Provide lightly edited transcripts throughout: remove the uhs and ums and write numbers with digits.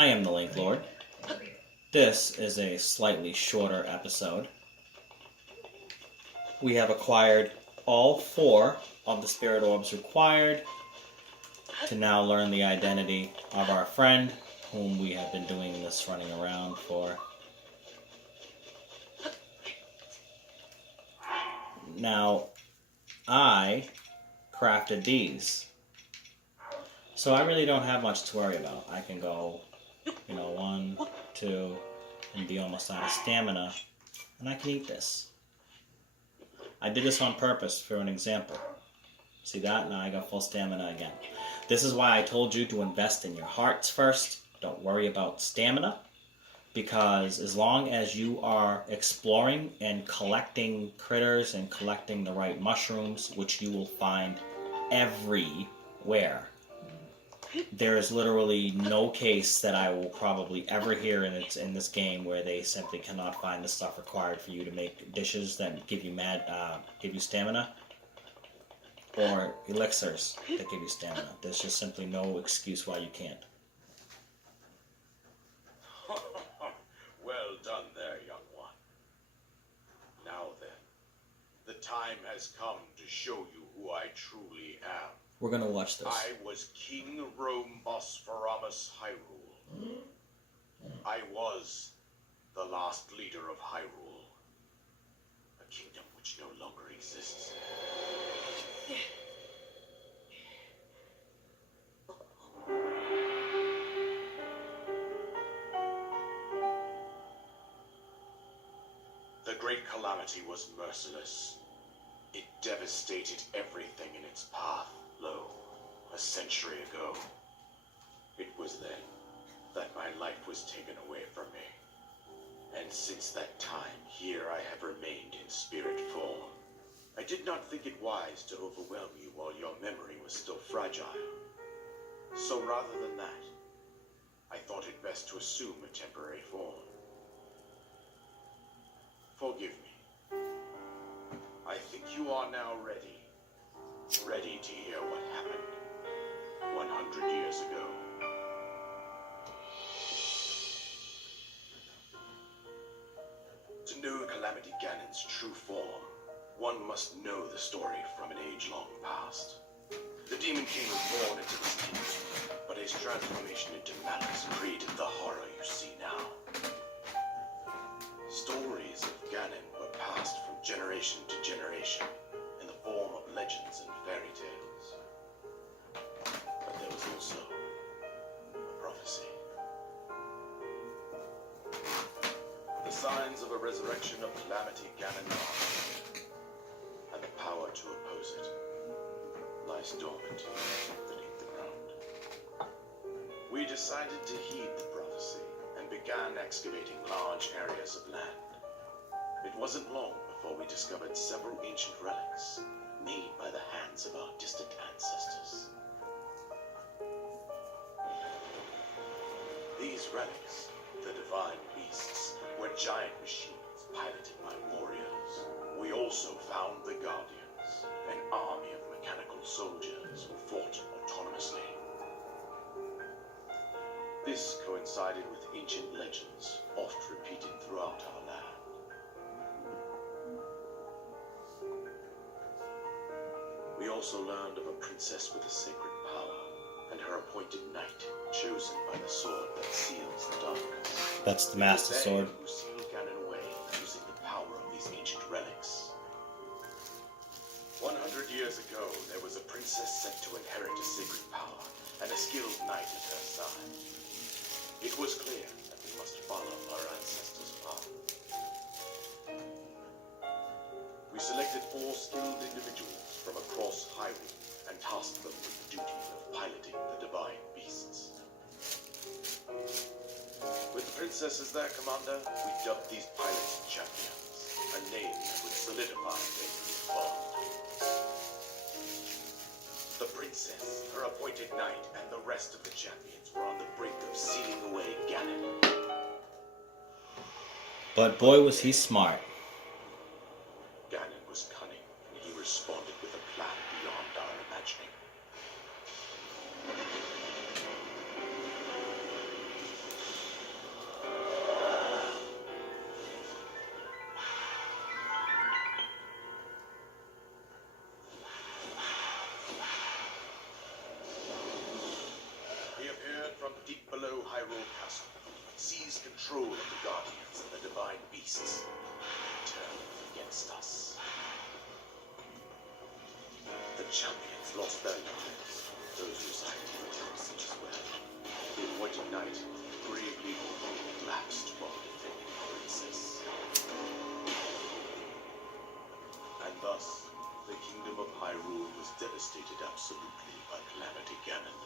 I am the Link Lord. This is a slightly shorter episode. We have acquired all 4 of the spirit orbs required to now learn the identity of our friend, whom we have been doing this running around for. Now, I crafted these, so I really don't have much to worry about. I can go, 1, 2, and be almost out of stamina, and I can eat this. I did this on purpose for an example. See that? Now I got full stamina again. This is why I told you to invest in your hearts first. Don't worry about stamina, because as long as you are exploring and collecting critters and collecting the right mushrooms, which you will find everywhere, there is literally no case that I will probably ever hear in this game where they simply cannot find the stuff required for you to make dishes that give you stamina, or elixirs that give you stamina. There's just simply no excuse why you can't. Well done there, young one. Now then, the time has come to show you who I truly am. We're gonna watch this. I was King Rhombospheramus Hyrule. I was the last leader of Hyrule, a kingdom which no longer exists. The Great Calamity was merciless. It devastated everything in its path. Lo, a century ago. It was then that my life was taken away from me. And since that time, here I have remained in spirit form. I did not think it wise to overwhelm you while your memory was still fragile. So rather than that, I thought it best to assume a temporary form. Forgive me. I think you are now ready. Ready to hear what happened 100 years ago. To know Calamity Ganon's true form, one must know the story from an age-long past. The Demon King was born into this kingdom, but his transformation into malice created the horror you see now. Stories of Ganon were passed from generation to generation in the form of legends and fairy tales. But there was also a prophecy. The signs of a resurrection of Calamity Ganon, and the power to oppose it lies dormant beneath the ground. We decided to heed the prophecy and began excavating large areas of land. It wasn't long before we discovered several ancient relics made by the hands of our distant ancestors. These relics, the divine beasts, were giant machines piloted by warriors. We also found the Guardians, an army of mechanical soldiers who fought autonomously. This coincided with ancient legends, oft repeated throughout our land. We also learned of a princess with a sacred power, and her appointed knight, chosen by the sword that seals the darkness. That's the Master Sword. Who sealed Ganon away using the power of these ancient relics. 100 years ago, there was a princess set to inherit a sacred power, and a skilled knight at her side. It was clear that we must follow our ancestors' path. We selected 4 skilled individuals from across Hyrule and tasked them with the duty of piloting the divine beasts. With the princess as their commander, we dubbed these pilots champions, a name that would solidify their unique bond. The princess, her appointed knight, and the rest of the champions were on the brink of sealing away Ganon. But boy was he smart. Ganon was cunning, and he responded with a plan beyond our imagining. seize control of the Guardians and the Divine Beasts, turned against us. The champions lost their lives, those residing in the passage as well. The appointed night bravely collapsed while defending the princess. And thus, the kingdom of Hyrule was devastated absolutely by Calamity Ganon.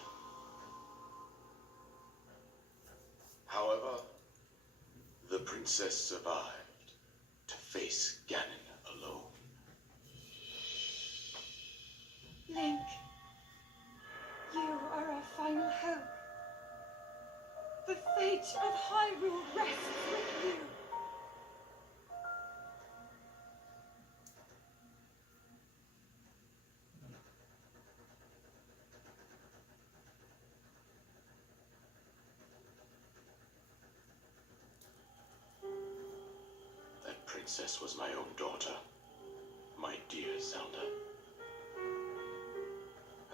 However, the princess survived to face Ganon alone. Link, you are our final hope. The fate of Hyrule rests with you. That princess was my own daughter, my dear Zelda.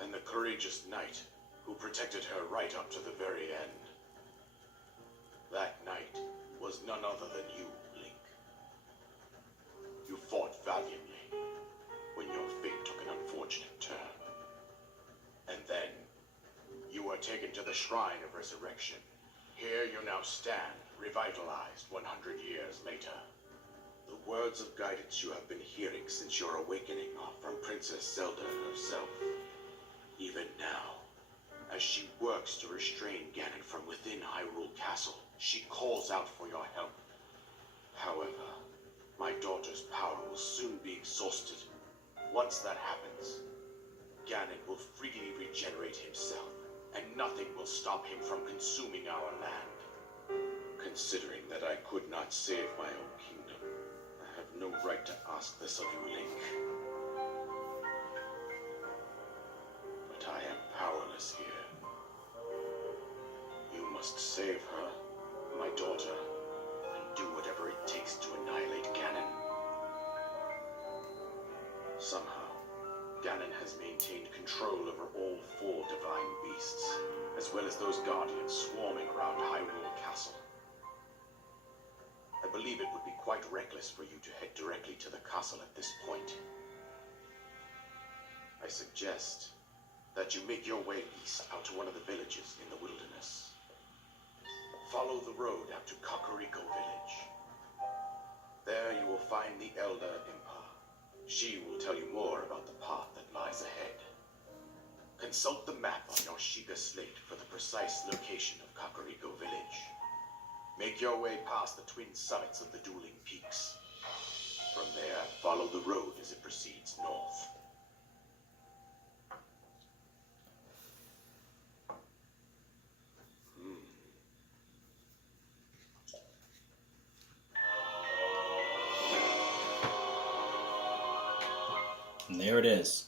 And the courageous knight who protected her right up to the very end. That knight was none other than you, Link. You fought valiantly when your fate took an unfortunate turn. And then, you were taken to the Shrine of Resurrection. Here you now stand, revitalized 100 years later. The words of guidance you have been hearing since your awakening are from Princess Zelda herself. Even now, as she works to restrain Ganon from within Hyrule Castle, she calls out for your help. However, my daughter's power will soon be exhausted. Once that happens, Ganon will freely regenerate himself, and nothing will stop him from consuming our land. Considering that I could not save my own kingdom, I have no right to ask this of you, Link. But I am powerless here. You must save her, my daughter, and do whatever it takes to annihilate Ganon. Somehow, Ganon has maintained control over all 4 divine beasts, as well as those guardians swarming around Hyrule Castle. I believe it would be quite reckless for you to head directly to the castle at this point. I suggest that you make your way east out to one of the villages in the wilderness. Follow the road out to Kakariko Village. There you will find the Elder Impa. She will tell you more about the path that lies ahead. Consult the map on your Sheikah slate for the precise location of Kakariko Village. Make your way past the twin summits of the dueling peaks. From there, follow the road as it proceeds north. And there it is.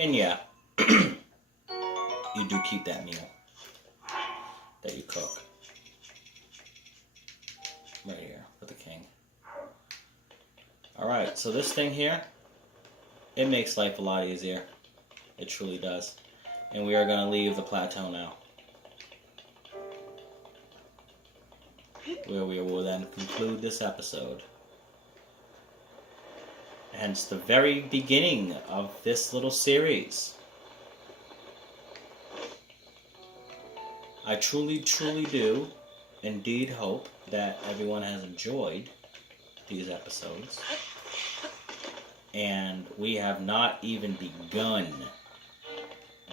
And yeah, you do keep that meal that you cook right here for the king. Alright, so this thing here, it makes life a lot easier. It truly does. And we are going to leave the plateau now, where we will then conclude this episode. Hence the very beginning of this little series. I truly, truly do indeed hope that everyone has enjoyed these episodes. And we have not even begun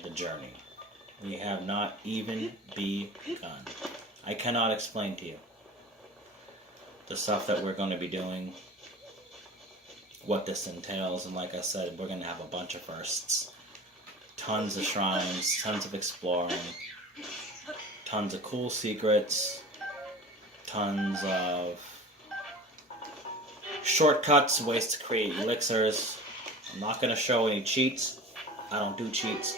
the journey. We have not even begun. I cannot explain to you the stuff that we're going to be doing, what this entails, and like I said, we're going to have a bunch of firsts. tons of shrines, tons of exploring, tons of cool secrets, tons of shortcuts, ways to create elixirs. I'm not going to show any cheats. I don't do cheats.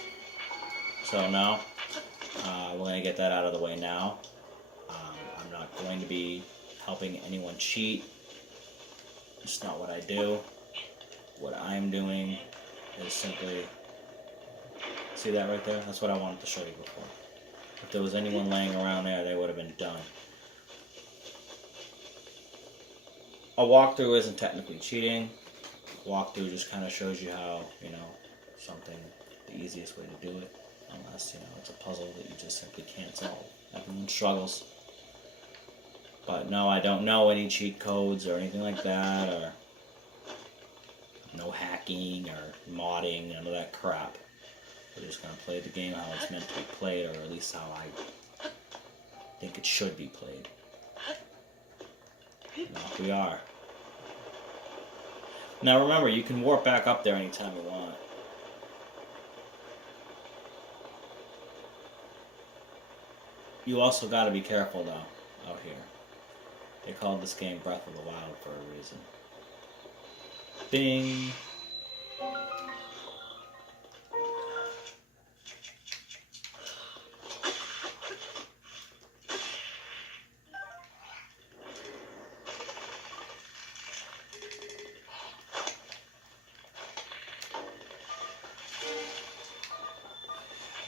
So no, we're going to get that out of the way now. I'm not going to be helping anyone cheat. It's not what I do. What I'm doing is simply... See that right there? That's what I wanted to show you before. If there was anyone laying around there, they would have been done. A walkthrough isn't technically cheating. Walkthrough just kind of shows you how, something, the easiest way to do it. Unless, it's a puzzle that you just simply can't solve. Everyone struggles. But no, I don't know any cheat codes or anything like that, or no hacking or modding, none of that crap. We're just going to play the game how it's meant to be played, or at least how I think it should be played. And off we are. Now remember, you can warp back up there anytime you want. You also got to be careful though, out here. They called this game Breath of the Wild for a reason. Bing!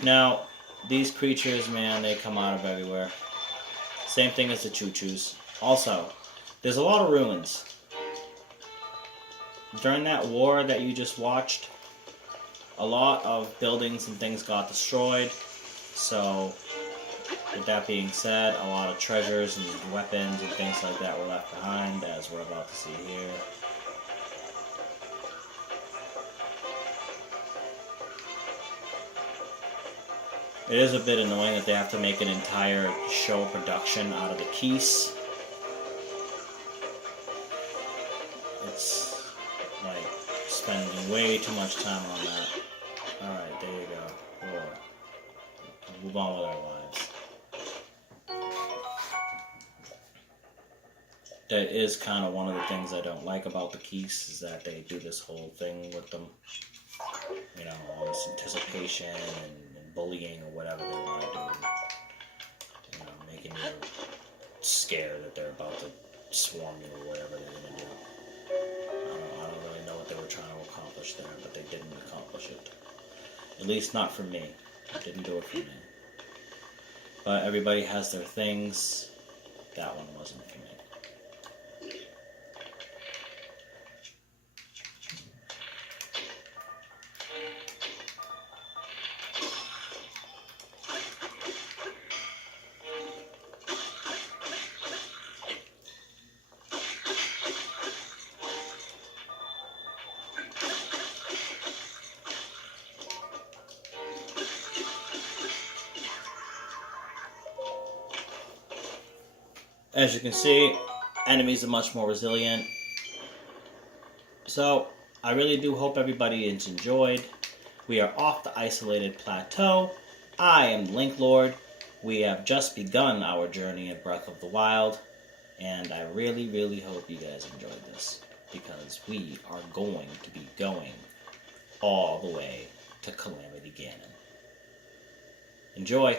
Now, these creatures, man, they come out of everywhere. Same thing as the choo-choos. Also, there's a lot of ruins. During that war that you just watched, a lot of buildings and things got destroyed. So, with that being said, a lot of treasures and weapons and things like that were left behind, as we're about to see here. It is a bit annoying that they have to make an entire show production out of the keys. It's like spending way too much time on that. Alright, there you go. We'll move on with our lives. That is kind of one of the things I don't like about the keys, is that they do this whole thing with them. All this anticipation and bullying or whatever they want to do. Making you scared that they're about to swarm you or whatever they're going to do. I don't really know what they were trying to accomplish there, but they didn't accomplish it. At least not for me. It didn't do it for me. But everybody has their things. That one wasn't for me. As you can see, enemies are much more resilient. So, I really do hope everybody has enjoyed. We are off the isolated plateau. I am Link Lord. We have just begun our journey in Breath of the Wild. And I really, really hope you guys enjoyed this. Because we are going to be going all the way to Calamity Ganon. Enjoy!